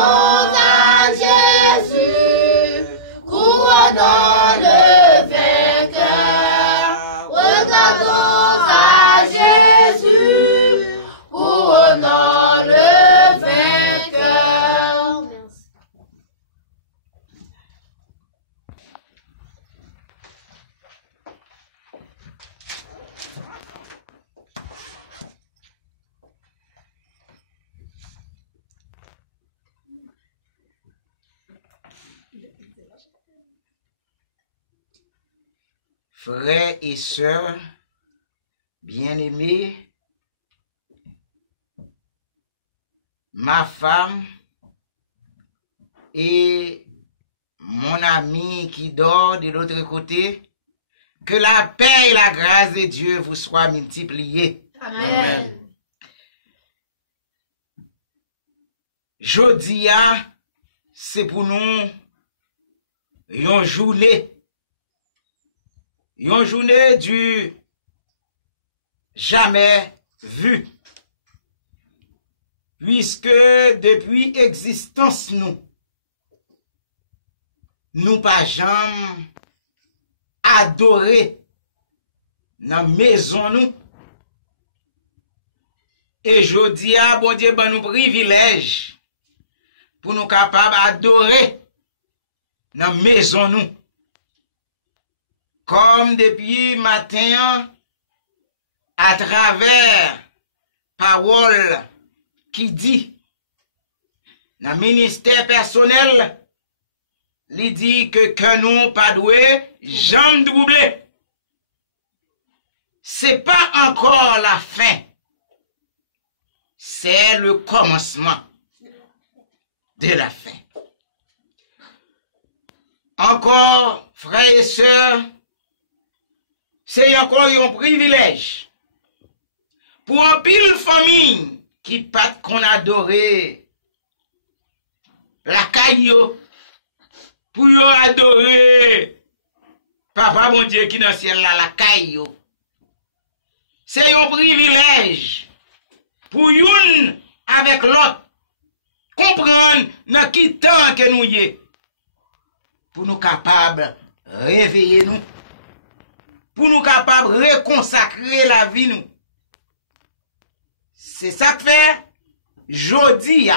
Regardons à Jésus, couronnant le vainqueur. Regardons à Jésus, couronnant le vainqueur. Frères et sœurs, bien-aimés, ma femme et mon ami qui dort de l'autre côté, que la paix et la grâce de Dieu vous soient multipliées. Amen. Jodia, c'est pour nous une journée du jamais vu. Puisque depuis existence nous pas jamais adoré dans maison nous. Et je dis à bon Dieu, ben nous privilège pour nous capables d'adorer dans maison nous. Comme depuis matin, à travers parole qui dit, dans le ministère personnel, il dit que nous pas doué, jamais doublé. C'est pas encore la fin. C'est le commencement de la fin. Encore, frères et sœurs, c'est encore un privilège pour un pile famille qui pas qu'on adorer la caillou, pour adorer papa mon Dieu qui dans le ciel là, la caillou. C'est un privilège pour une avec l'autre comprendre dans qui temps que nous y est, pour nous capables réveiller nous, pour nous capables reconsacrer la vie nous. C'est ça que fait jodi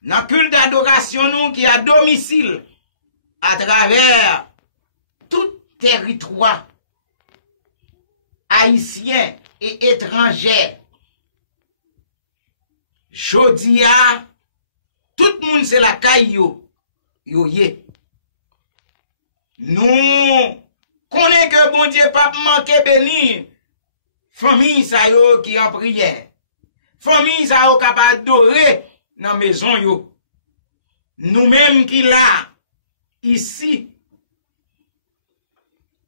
dans le culte d'adoration nous qui a domicile à travers tout territoire haïtien et étranger. Jodi tout le monde c'est la caille yo ye. Nous connaissons que bon Dieu pas manquer béni famille sa yo qui en prière. Famille sa yo capable adorer dans maison yo. Nous-mêmes qui là ici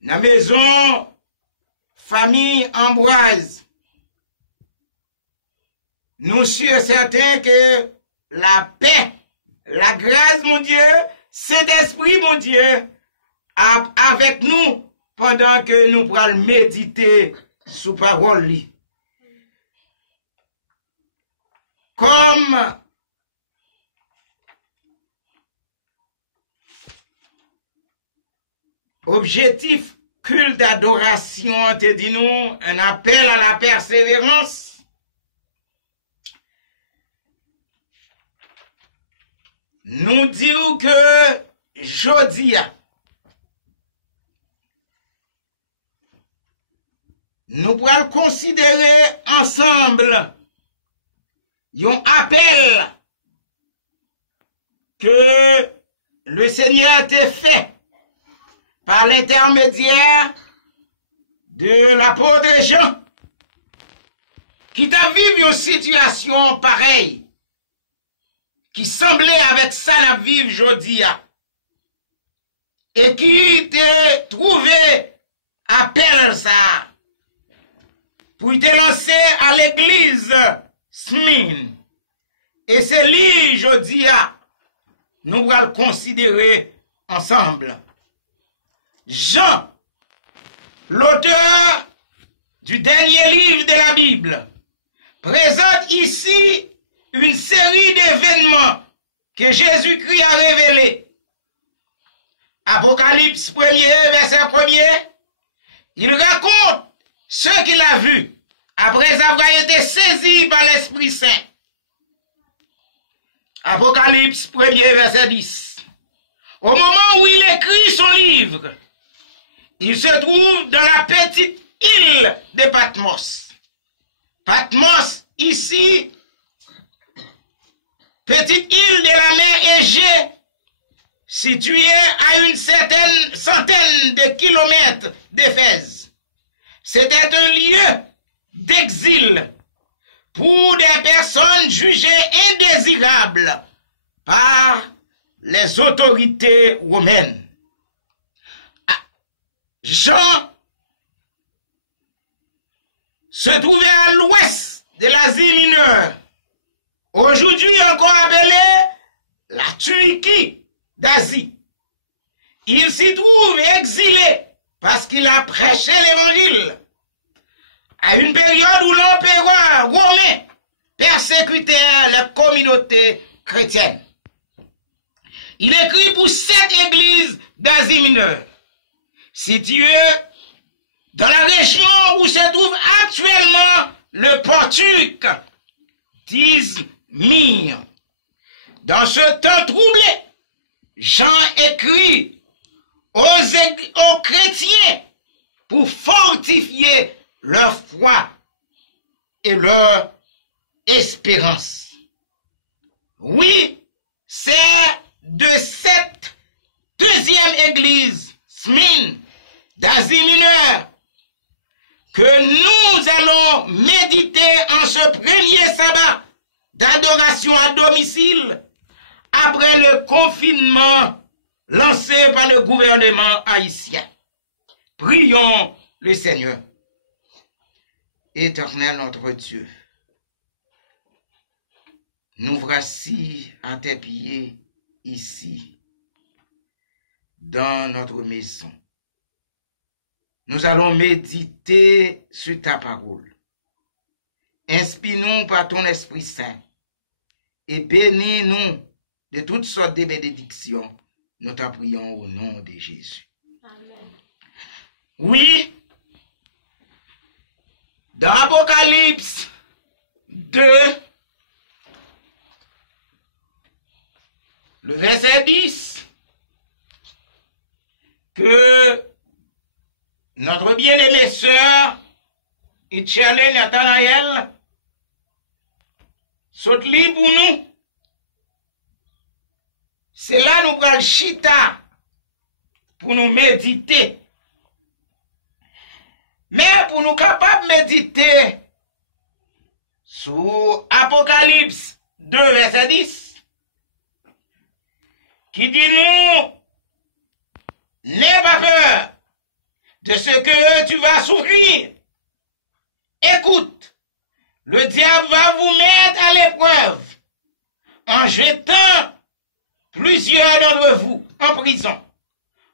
dans maison famille Ambroise. Nous sommes certains que la paix, la grâce, mon Dieu, Saint-Esprit, mon Dieu, avec nous pendant que nous pourrons méditer sous parole. Comme objectif culte d'adoration, te dit nous, un appel à la persévérance. Nous disons que jodia, nous pourrons considérer ensemble un appel que le Seigneur t'a fait par l'intermédiaire de l'apôtre Jean, qui t'a vécu une situation pareille, qui semblait avec ça la vive jodia, et qui t'a trouvé appel ça, pour te lancer à l'église Smyrne. Et c'est lui, jodia, nous allons considérer ensemble. Jean, l'auteur du dernier livre de la Bible, présente ici une série d'événements que Jésus-Christ a révélés. Apocalypse 1er, verset 1er, il raconte ce qu'il a vu après avoir été saisi par l'Esprit Saint. Apocalypse 1er, verset 10. Au moment où il écrit son livre, il se trouve dans la petite île de Patmos. Patmos, ici, petite île de la mer Égée, située à une certaine centaine de kilomètres d'Éphèse. C'était un lieu d'exil pour des personnes jugées indésirables par les autorités romaines. Jean se trouvait à l'ouest de l'Asie mineure, aujourd'hui encore appelée la Turquie d'Asie. Il s'y trouve exilé parce qu'il a prêché l'évangile à une période où l'empereur romain persécutait les communautés chrétiennes. Il écrit pour 7 églises d'Asie mineure, situées dans la région où se trouve actuellement le Portuc d'Izmir. Dans ce temps troublé, Jean écrit aux chrétiens pour fortifier leur foi et leur espérance. Oui, c'est de cette deuxième église, Smyrne, d'Asie mineure, que nous allons méditer en ce premier sabbat d'adoration à domicile après le confinement lancé par le gouvernement haïtien. Prions le Seigneur. Éternel notre Dieu, nous voici à tes pieds ici, dans notre maison. Nous allons méditer sur ta parole. Inspire-nous par ton Esprit Saint et bénis-nous de toutes sortes de bénédictions. Nous t'en prions au nom de Jésus. Amen. Oui, dans Apocalypse 2, le verset 10, que notre bien-aimée sœur, Itchale Nathanaël, saute li pour nous. C'est là nous prenons chita pour nous méditer. Mais pour nous capables de méditer sur Apocalypse 2, verset 10, qui dit nous, n'aie pas peur de ce que tu vas souffrir. Écoute, le diable va vous mettre à l'épreuve en jetant plusieurs d'entre vous en prison.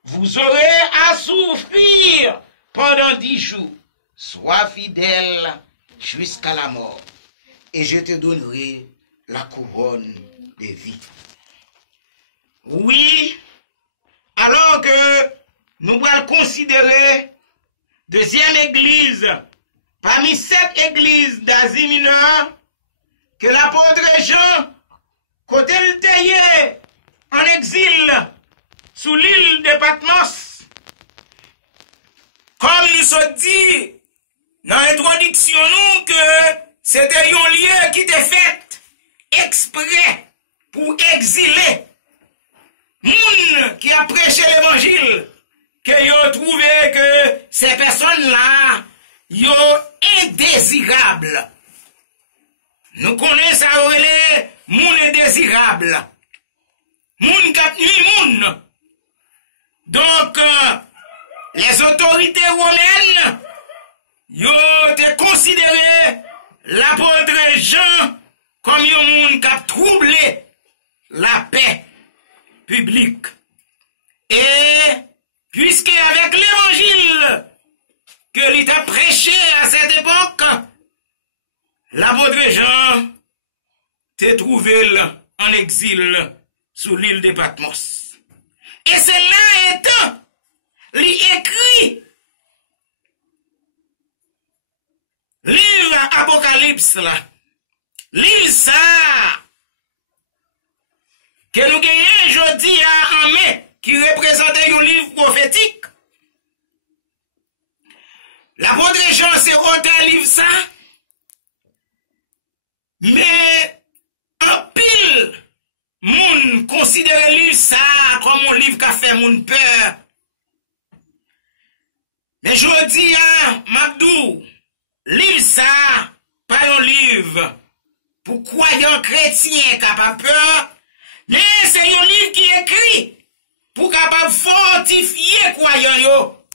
Vous aurez à souffrir pendant 10 jours. Sois fidèle jusqu'à la mort, et je te donnerai la couronne de vie. Oui, alors que nous allons considérer deuxième église parmi 7 églises d'Asie mineure que l'apôtre Jean, côté le taillé en exil sous l'île de Patmos, comme nous sommes dit dans l'introduction nous que c'était un lieu qui était fait exprès pour exiler moun qui a prêché l'évangile, que yo trouvé que ces personnes-là yo indésirables. Nous connaissons ça les moun indésirables. Moun kap nuit moun. Donc les autorités romaines yo te considéré l'apôtre Jean comme un moun kap troublé la paix publique. Et puisque avec l'évangile que il a prêché à cette époque, l'apôtre Jean te trouvé en exil sur l'île de Patmos. Et c'est là étant, il écrit livre Apocalypse là. Livre ça que nous gagnons aujourd'hui en mai qui représente un livre prophétique. L'apôtre Jean c'est autre livre ça. Mais en pile moun considère livre ça comme un livre qui a fait moun peur. Mais je dis à Mabdou, livre ça, pas un livre pour croyants chrétiens capable peur, mais c'est un livre qui est écrit pour capable fortifier croyants yo,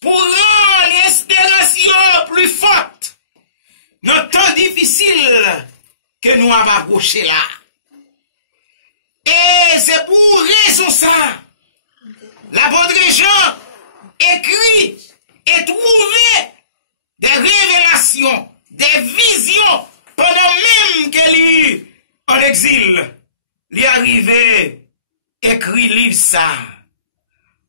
pour rendre l'espérance plus forte. Notre temps difficile que nous avons approché là. Et c'est pour raison ça. L'apôtre Jean écrit et trouvé des révélations, des visions pendant même qu'il est en exil. Il est arrivé, écrit livre ça.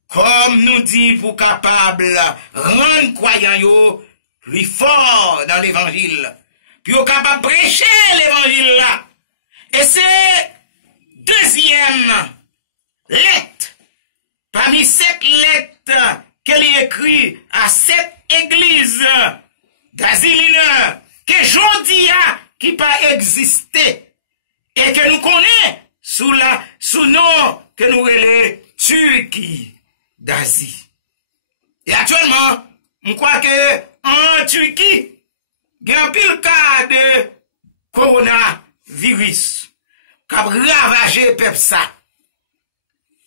Comme nous dit pour capable rendre croyant yo plus fort dans l'évangile. Puis au capable prêcher l'évangile là. Et c'est deuxième lettre parmi 7 lettres qu'elle écrit à 7 églises d'Asie mineure que aujourd'hui qui pas existé et que nous connaissons sous nom que nous relèvons Turquie d'Asie. Et actuellement, je crois que en Turquie, il y a un pile cas de coronavirus qui a ravagé le peuple ça.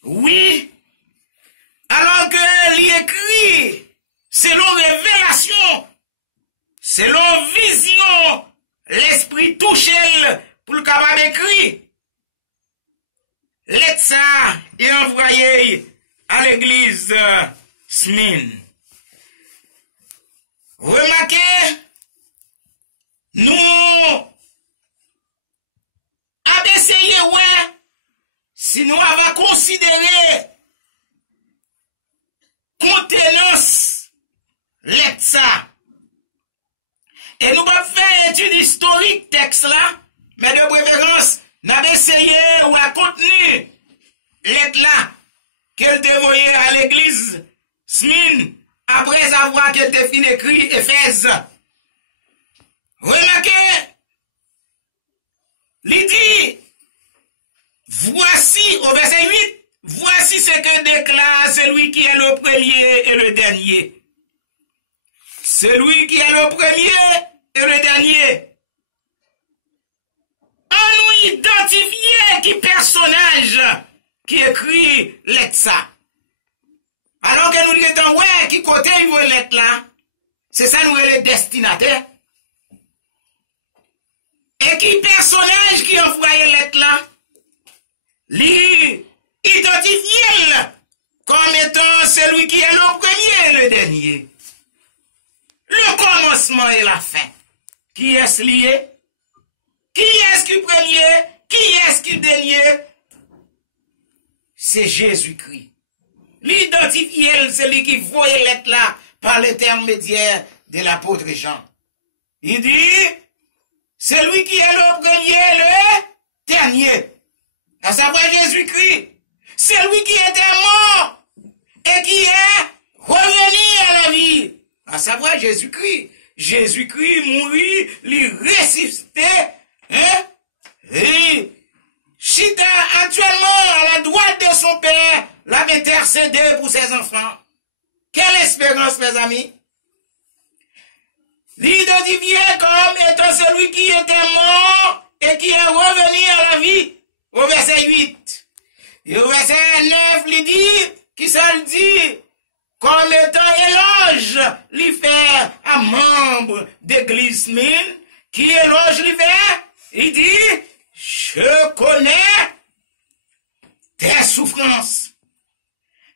Oui, alors que l'écrit, selon révélation, selon vision, l'esprit touché pour le capable écrit. Lettre ça est envoyé à l'église Smyrne. Remarquez, nous avons essayé, ouais, si nous avons considéré contenance, lettre ça. Et nous avons fait étude historique texte là, mais de préférence, nous avons essayé ou à contenu lettre là qu'elle dévoyait à l'église Smyrne après avoir qu'elle était fin écrit Éphèse. Remarquez, il dit, voici au verset 8, voici ce que déclare celui qui est le premier et le dernier. Celui qui est le premier et le dernier. On nous identifier qui personnage qui écrit lettre ça. Alors que nous disons, ouais, qui côté il veut lettre là, c'est ça nous le destinataire. Et qui personnage qui envoyait lettre là, lui identifié comme étant celui qui est le premier et le dernier. Le commencement et la fin. Qui est-ce lié? Qui est-ce qui premier? Qui est-ce qui dernier? C'est Jésus-Christ. L'identifié, c'est lui qui voyait l'être là par l'intermédiaire de l'apôtre Jean. Il dit, c'est lui qui est le premier, le dernier. À savoir Jésus-Christ. C'est lui qui était mort et qui est revenu à la vie. À savoir Jésus-Christ. Jésus-Christ mourit, il ressuscité, hein? Et Chita actuellement à la droite de son père, l'avait intercédé pour ses enfants. Quelle espérance, mes amis? L'identifié comme étant celui qui était mort et qui est revenu à la vie. Au verset 8. Et au verset 9, il dit, qui ça le dit? Comme étant éloge, lui fait à membre d'église Smyrne, qui éloge lui fait, il dit, je connais tes souffrances,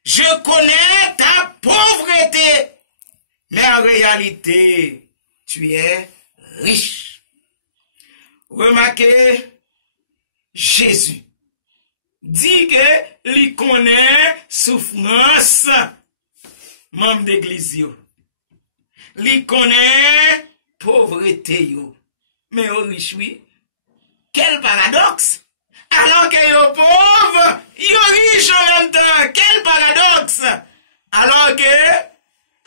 je connais ta pauvreté, mais en réalité, tu es riche. Remarquez, Jésus dit que lui connaît souffrance membre d'église yo. Lui connaît pauvreté yo. Mais au riche oui. Quel paradoxe! Alors que yo pauvre, yo riche en même temps. Quel paradoxe! Alors que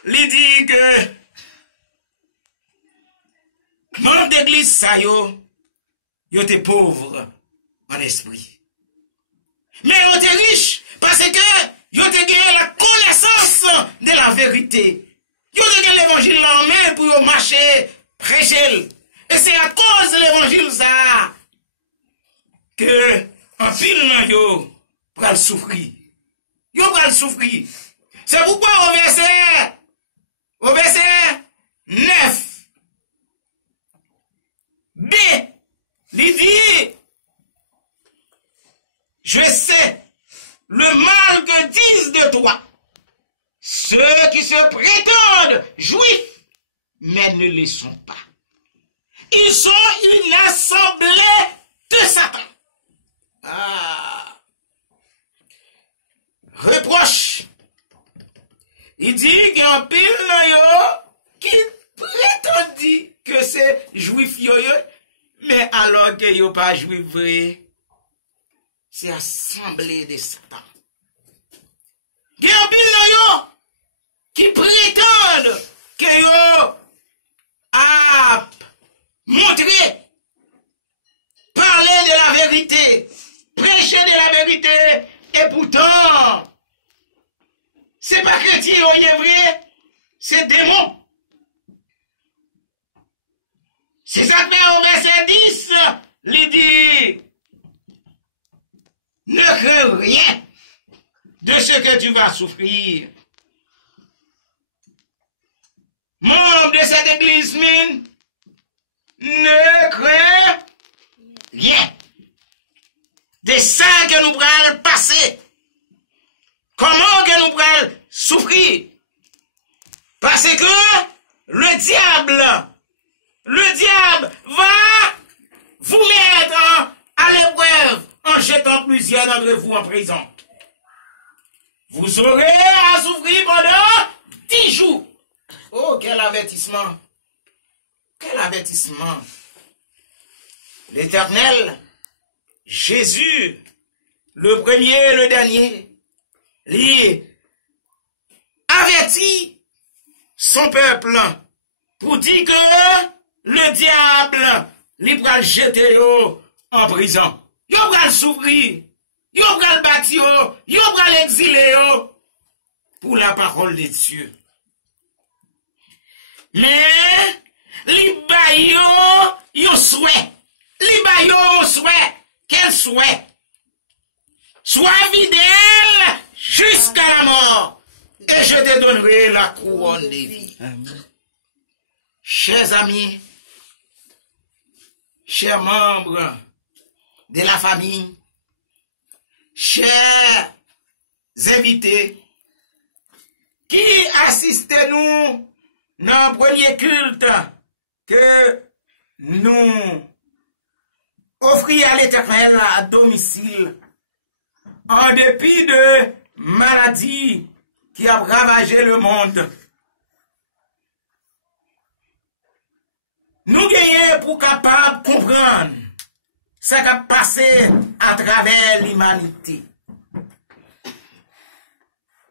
lui dit que membre d'église ça yo te pauvre en esprit. Mais yo te riche parce que yo te gagné la connaissance de la vérité. Yo te gagné l'évangile en main pour yo marcher, prêcher. Et c'est à cause de l'évangile ça que en pile nan yo pral souffrir. Yo pral souffrir. C'est pourquoi au verset 9 B, il dit, je sais le mal que disent de toi ceux qui se prétendent juifs, mais ne le sont pas. Ils sont une assemblée de Satan. Reproche. Il dit qu'il y a un pile qui prétendit que c'est juif yo, mais alors que yo pas juif vrai, c'est assemblée de Satan. Il y a un pile qui prétendent que yo a montré, parler de la vérité, prêcher de la vérité, et pourtant, c'est pas chrétien, est vrai, c'est démon. C'est ça que au verset 10, il dit, ne crains rien de ce que tu vas souffrir. Membre de cette église, ne crains rien de ça que nous pourrons passer. Comment que nous pourrons souffrir? Parce que le diable va vous mettre à l'épreuve en jetant plusieurs d'entre vous en prison. Vous aurez à souffrir pendant 10 jours. Oh, quel avertissement! Quel avertissement! L'Éternel, Jésus, le premier et le dernier, lui avertit son peuple pour dire que le diable lui va le jeter en prison. Il va le souffrir, il va le bâtir, il va l'exiler pour la parole de Dieu. Mais, li bayo yo souhait. Li bayo souhait. Quel souhait? Sois fidèle jusqu'à la mort, et je te donnerai la couronne de vie. Amen. Chers amis, chers membres de la famille, chers invités, qui assistez-nous dans le premier culte que nous offrons à l'Éternel à domicile, en dépit de maladies qui a ravagé le monde. Nous gagnons pour capable comprendre ce qui a passé à travers l'humanité.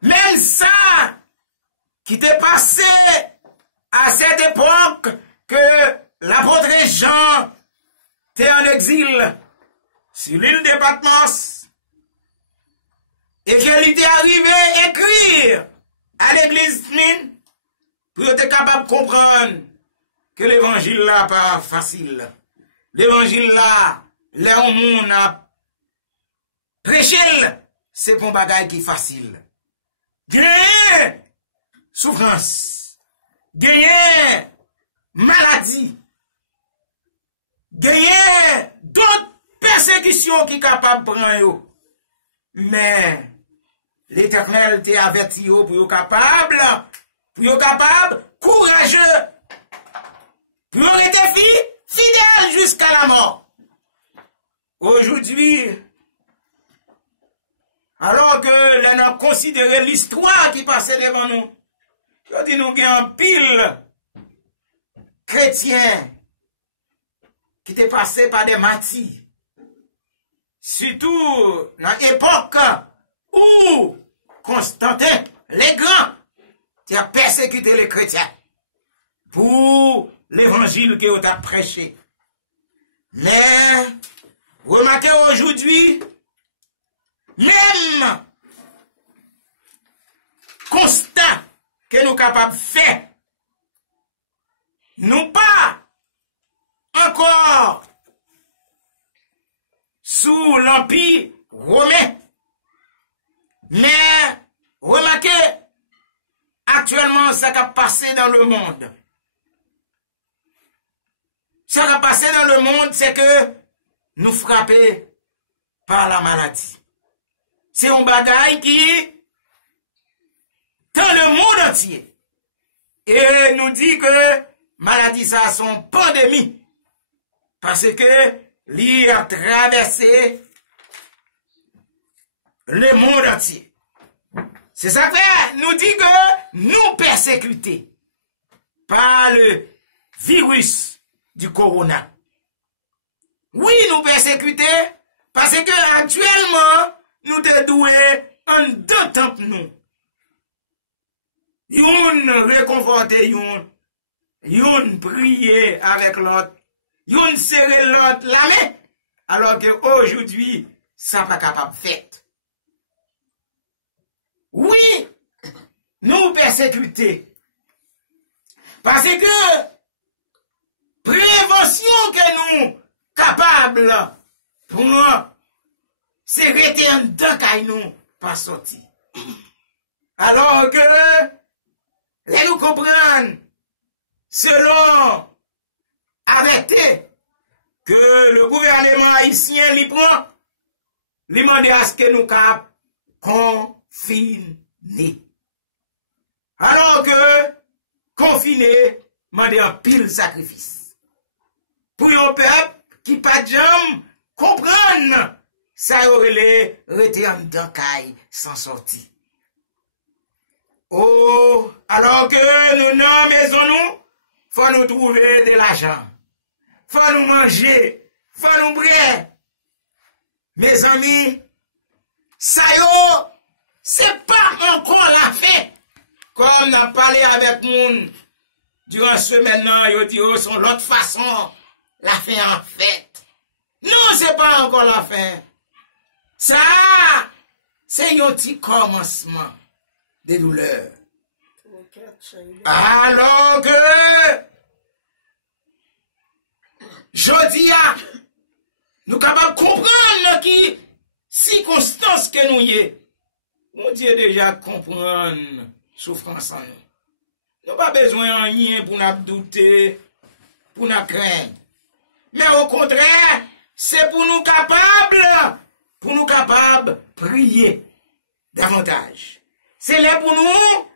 Même ça qui t'est passé à cette époque que l'apôtre Jean était en exil sur l'île de Patmos et qu'il était arrivé à écrire à l'église pour être capable de comprendre que l'évangile là pas facile. L'évangile là, là où on a prêché, c'est pour bagaille qui est facile. Gagner souffrance, gagner maladie, gagner d'autres persécutions qui sont capables de prendre. Mais l'Éternel t'a averti pour être capable, courageux, pour être fidèle jusqu'à la mort. aujourd'hui, alors que l'on a considéré l'histoire qui passait devant nous, je dis nous qu'il y a un pile chrétien qui était passé par des martyrs. Surtout dans l'époque où Constantin, les grands, qui a persécuté les chrétiens pour l'évangile qu'il a prêché. Mais, remarquez aujourd'hui, même constat que nous sommes capables de faire, nous pas encore sous l'empire romain. Mais, remarquez, actuellement, ça qui a passé dans le monde. Ce qui a passé dans le monde, c'est que nous frappons par la maladie. C'est un bagaille qui, dans le monde entier, et nous dit que maladie, ça a son pandémie. Parce que l'île a traversé le monde entier. C'est ça que nous dit que nous persécutés par le virus du corona. Oui, nous persécutés parce que actuellement, nous te doués en deux temps nous. Yon réconforter yon prier avec l'autre, yon serrer l'autre la main, alors que aujourd'hui, ça pas capable de faire. Oui, nous persécutés. Parce que prévention que nous capables pour nous, c'est rester en dedans nous pas sortir. Alors que, là nous comprenons, selon arrêté que le gouvernement haïtien lui prend, lui demande à ce que nous cap confiner. Alors que confiner, demande un pile sacrifice. Pour un peuple qui pas de jambes comprendre, ça aurait les rester en dedans sans sortir. Oh, alors que nous dans maison nous, faut nous trouver de l'argent. Faut nous manger, faut nous briller. Mes amis, ça yo, c'est pas encore la fête. Comme on a parlé avec moun durant ce maintenant, yo dit oh, son l'autre façon, la fin en fête. Non, c'est pas encore la fin. Ça, c'est un petit commencement de douleur. Alors que je dis à nous capables de comprendre qui circonstances que nous y est. Mon Dieu déjà comprendre souffrance en nous. Nous pas besoin de rien pour nous douter, pour nous craindre. Mais au contraire, c'est pour nous capables de prier davantage. C'est là pour nous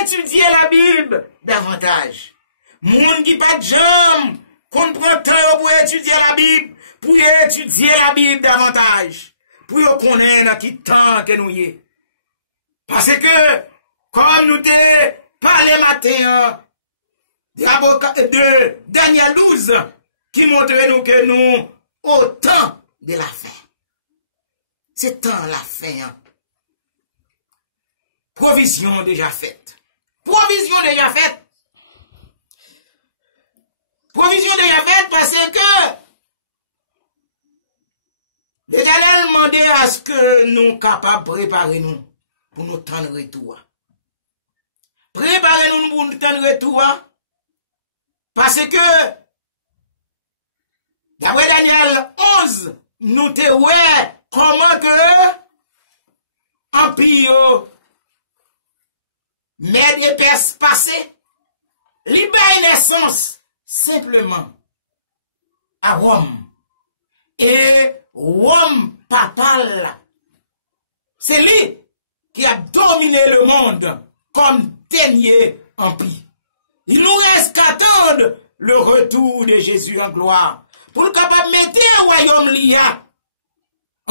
étudier la Bible davantage. Moun qui pas de jambes, qu'on prend temps pour étudier la Bible, pour étudier la Bible davantage, pour connaître qui temps que nous y est. Parce que, comme nous t'ai parlé matin, de Daniel 12, qui montre nous que nous, au temps de la fin. C'est temps la fin. Hein. Provision déjà faite. Provision déjà faite. Provision déjà faite parce que l'Éternel demandait à ce que nous capables de préparer nous pour nous tendre retour. Préparez-nous pour nous tendre retour parce que d'après Daniel 11, nous te ouais comment que empire Mède et Perse passé, libère naissance simplement à Rome. Et Rome papal, c'est lui qui a dominé le monde comme dernier empire. Il nous reste qu'attendre le retour de Jésus en gloire pour le capable de mettre un royaume lié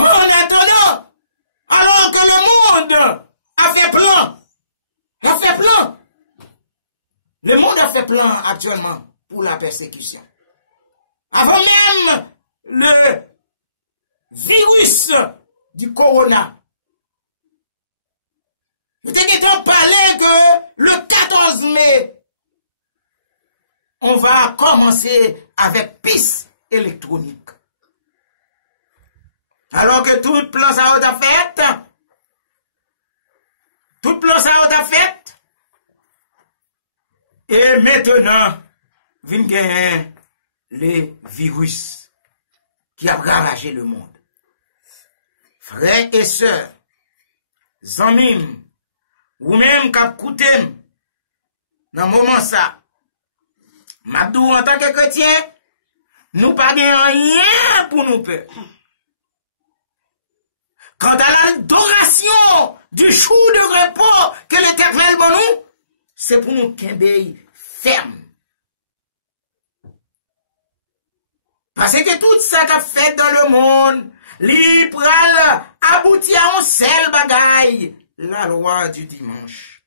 En attendant, alors que le monde a fait plein, le monde a fait plein actuellement pour la persécution. Avant même le virus du corona, nous t'avons parlé que le 14 mai, on va commencer avec piste électronique. Alors que tout plan ça a fait, et maintenant, vient gagner les virus qui a ravagé le monde. Frères et sœurs, amis, ou même k'ap kouten, dans le moment ça, m'abdou en tant que chrétien, nous pas rien pour nous peur. Quant à l'adoration du jour de repos que l'Éternel bon nous, c'est pour nous qu'un ferme. Parce que tout ça qu'a fait dans le monde, li pral abouti à un seul bagaille, la loi du dimanche.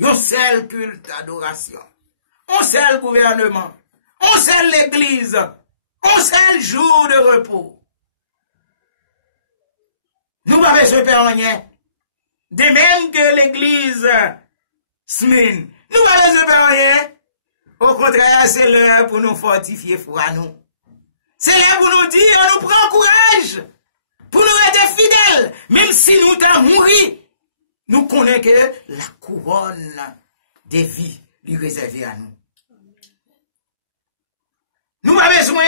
Un seul culte d'adoration. Un seul gouvernement. Un seul l'église. Un seul jour de repos. Nous n'avons besoin de faire rien. De même que l'église semaine. Nous n'avons besoin de faire rien. Au contraire, c'est l'heure pour nous fortifier foi nous. C'est l'heure pour nous dire, nous prend courage. Pour nous être fidèles. Même si nous t'avons mouru. Nous connaissons que la couronne des vies lui réservée à nous. Nous n'avons pas besoin,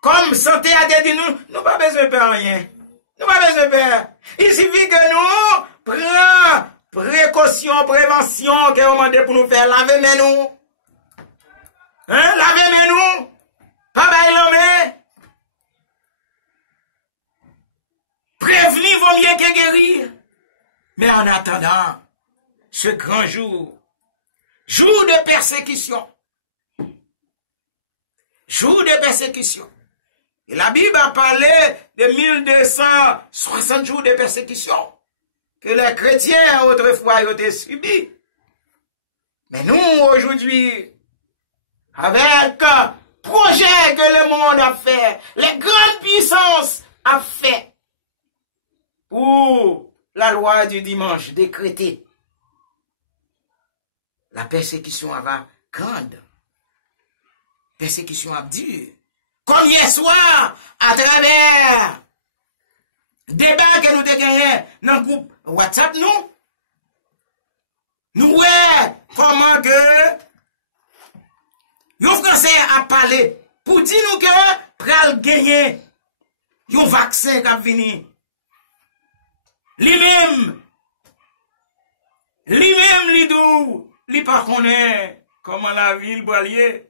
comme santé a dit, nous n'avons pas besoin de faire rien. Nous n'avons pas besoin de faire. Il suffit que nous prenions précaution, prévention, que nous demandons pour nous faire laver mais nous. Hein, laver mais nous. Pas bailler l'homme. Prévenir vaut mieux que guérir. Mais en attendant, ce grand jour de persécution, et la Bible a parlé de 1260 jours de persécution que les chrétiens autrefois ont subi. Mais nous, aujourd'hui, avec le projet que le monde a fait, les grandes puissances a fait pour la loi du dimanche décrétée, la persécution va grande. Persécution a dure. Comme hier soir, à travers débat que nous avons gagné dans le groupe WhatsApp, nous voyons comment que les Français a parlé pour dire nous que pral gagner un vaccin qui a venu. Lui-même, lui pas connaît comment la ville boilier.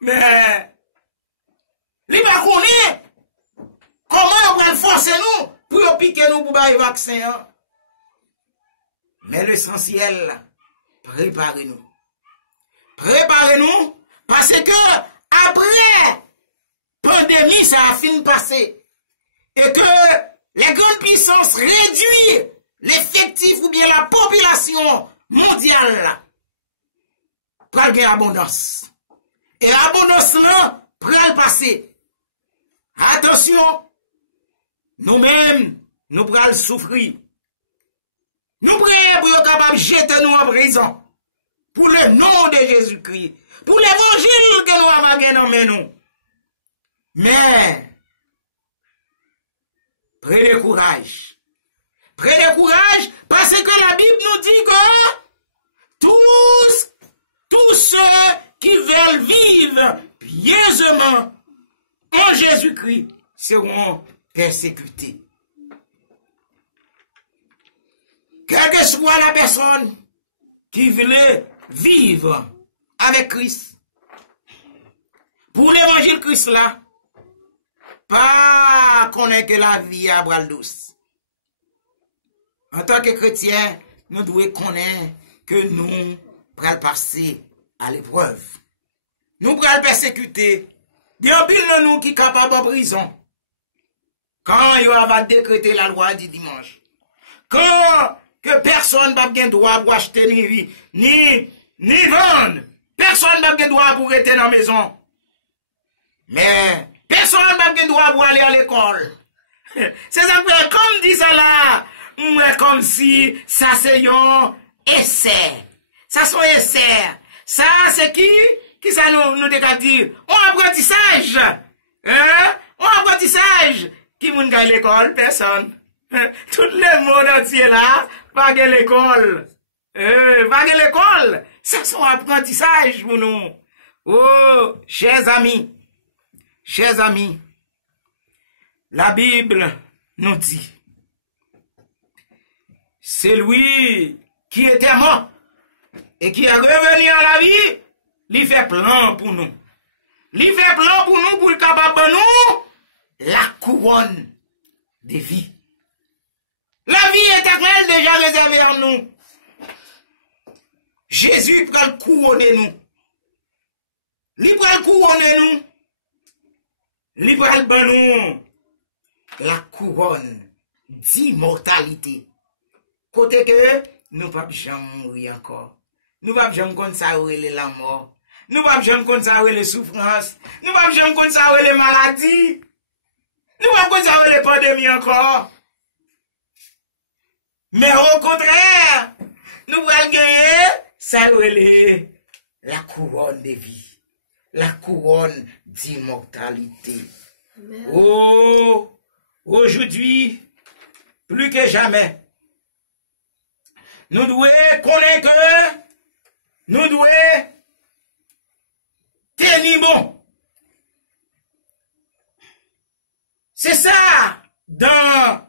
Mais, lui pas connaît comment on va forcer nous pour piquer nous pour bailler vaccin. Mais l'essentiel, préparez-nous. Préparez-nous parce que après pandémie, ça a fini de passer. Et que les grandes puissances réduisent l'effectif ou bien la population mondiale pour gagner abondance. Et l'abondance là, pour le passer. Attention, nous-mêmes, nous prenons souffrir. Nous prions pour être capables de jeter nous en prison. Pour le nom de Jésus-Christ. Pour l'évangile que nous avons gagné dans nous. Mais, prenez courage. Prenez courage parce que la Bible nous dit que tous ceux qui veulent vivre pieusement en Jésus-Christ seront persécutés. Quelle que soit la personne qui voulait vivre avec Christ, pour l'évangile Christ là, pas connaître que la vie à bras douce. En tant que chrétien, nous devons connaître que nous pourrons passer à l'épreuve. Nous pourrons persécuter. Il y a un nous qui est capable de prison. Quand il va décréter la loi du dimanche. Quand que personne n'a pas droit pour acheter ni vendre. Personne n'a pas droit pour rester dans la maison. Mais personne n'a pas droit pour aller à l'école. C'est ça que, comme dit ça là, comme si ça c'est un essai. Ça c'est un essai. Ça c'est qui ça nous déclare dire? On apprentissage. Hein? On apprentissage. Qui moun gagne l'école? Personne. Tout le monde entier là, va à l'école. Va à l'école. Ça c'est un apprentissage pour nous. Oh, chers amis. Chers amis. La Bible nous dit, c'est lui qui était mort et qui est revenu à la vie, il fait plan pour nous. Il fait plan pour nous, pour le capable de nous, la couronne de vie. La vie éternelle déjà réservée à nous. Jésus prend le couronner nous. Il prend le couronner nous. Il prend le bon nous. La couronne d'immortalité. Côté que nous ne pouvons jamais mourir encore. Nous ne pouvons jamais consacrer la mort. Nous ne pouvons jamais consacrer les souffrances. Nous ne pouvons jamais consacrer les maladies. Nous ne pouvons pas consacrer les pandémies encore. Mais au contraire, nous pouvons gagner ça la couronne de vie. La couronne d'immortalité. Oh! Aujourd'hui, plus que jamais, nous devons connaître que nous devons tenir bon. C'est ça, dans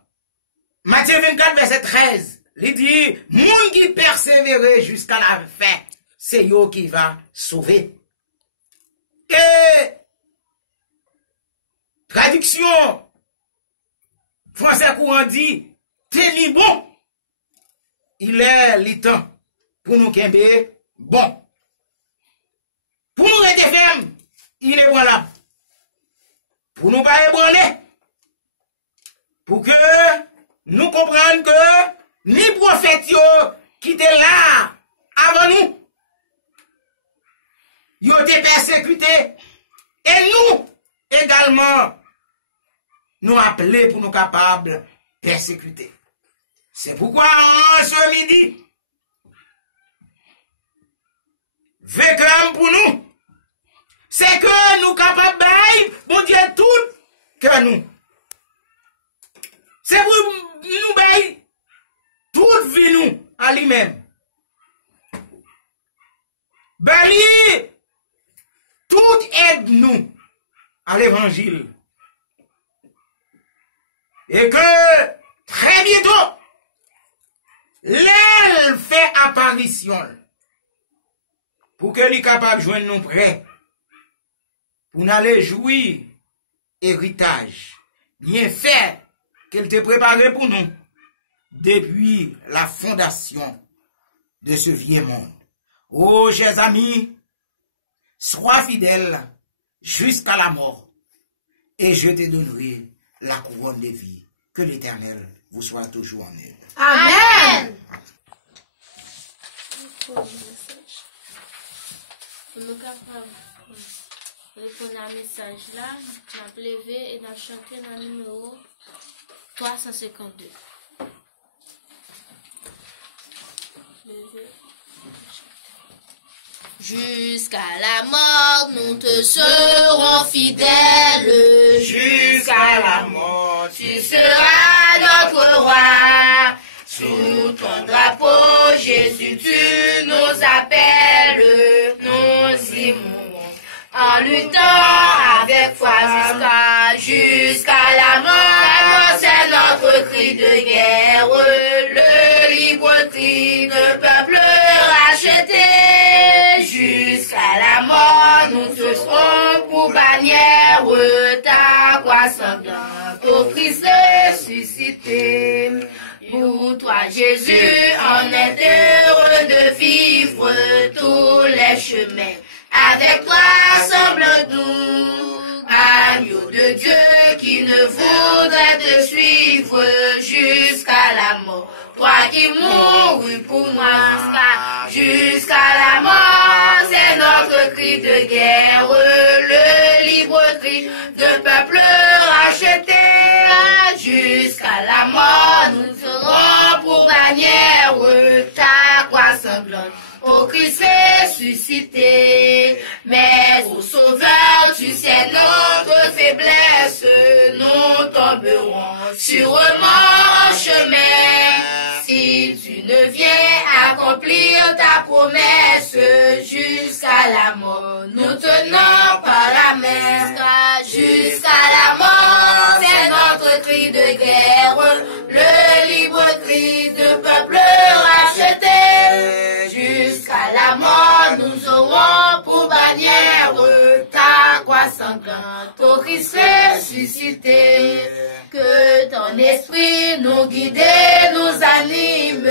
Matthieu 24, verset 13, il dit, moun qui persévérer jusqu'à la fin, c'est yo qui va sauver. Et traduction, français courant dit, tenez bon. Il est le temps pour nous kembe bon. Pour nous rester fermes, il est voilà. Pour nous pas ébranler. Pour que nous comprenions que ni prophètes qui étaient là avant nous, ils ont été persécutés. Et nous également, nous appelés pour nous capables de persécuter. C'est pourquoi ce midi, vécu pour nous, c'est que nous capables de bon Dieu tout que nous. C'est pour nous bailler toute vie nous à lui-même. Bailler toute aide nous à l'évangile. Et que très bientôt, l'aile fait apparition pour que les capables de joindre nous prêts pour aller jouir héritage bien fait qu'elle t'a préparé pour nous depuis la fondation de ce vieux monde. Oh, chers amis, sois fidèle jusqu'à la mort et je te donnerai la couronne de vie. Que l'Éternel vous soit toujours en aide. Amen. Pour nous capables de répondre à un message là, on a levé et on a chanté dans le numéro 352. Jusqu'à la mort, nous te serons fidèles. Jusqu'à la mort, Tu seras notre roi. Sous ton drapeau, Jésus, tu nous appelles. Nous y mourrons en luttant avec foi jusqu'à la mort. C'est notre cri de guerre, le libre cri de peuple racheté. Jusqu'à la mort, nous te serons pour bannière ta croix sanglante au Christ ressuscité. Pour toi, Jésus, on est heureux de vivre tous les chemins. Avec toi, semble doux, agneau de le Dieu qui ne voudrait te suivre jusqu'à la mort. Toi qui mourus pour moi jusqu'à la mort, c'est notre cri de guerre, le libre cri de peuple racheté. Jusqu'à la mort, nous serons pour bannière ta croix sanglante. Ô Christ ressuscité, mais ô Sauveur, tu sais notre faiblesse, nous tomberons sûrement en chemin. Si tu ne viens accomplir ta promesse jusqu'à la mort, nous tenons par la main. Jusqu'à la mort, c'est notre cri de guerre, le libre cri de peuple racheté. Jusqu'à la mort, nous aurons pour bannière ta croix sanglante, ô Christ ressuscité. Que ton esprit nous guide, nous anime,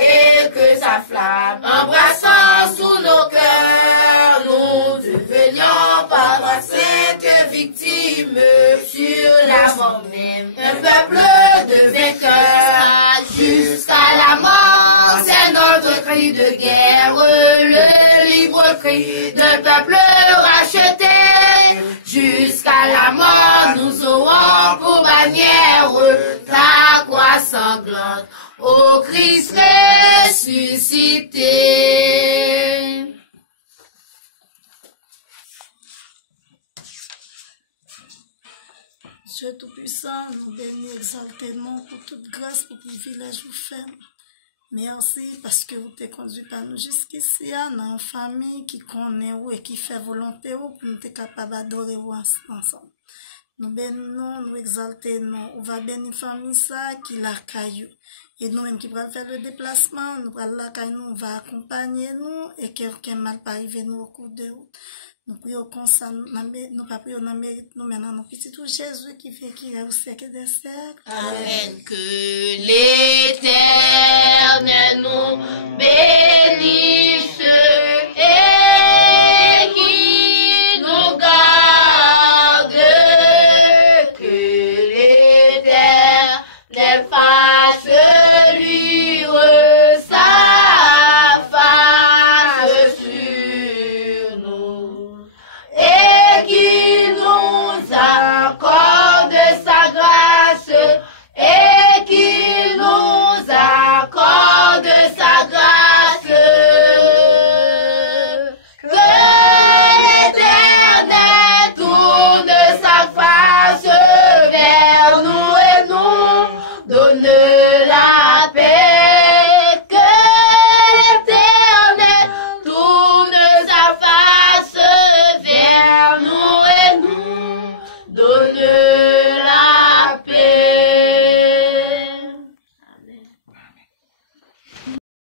et que sa flamme embrassant sous nos cœurs, nous devenions par ta sainte victime sur la mort même, un peuple de vainqueurs. Jusqu'à la mort, c'est notre cri de guerre, le libre cri de peuple racheté. Jusqu'à la mort, nous aurons pour bannière ta croix sanglante, ô Christ ressuscité. Dieu Tout-Puissant, nous bénissons, exaltons pour toute grâce, pour privilège vous faites. Merci parce que vous t'avez conduit par nous jusqu'ici, dans une famille qui connaît vous et qui fait volonté vous pour nous être capables d'adorer vous ensemble. Nous bénissons, nous exaltons, on va bénir la famille ça qui la caillou. Et nous-mêmes qui pourrons faire le déplacement, nous allons la caillou, on va accompagner nous et qu'aucun mal pas arriver nous au cours de route. Nous prions comme ça, nous pas prions dans mérite nous maintenant, nous petit tout Jésus qui fait qui est au siècle des siècles. Amen. Que l'Éternel nous bénisse et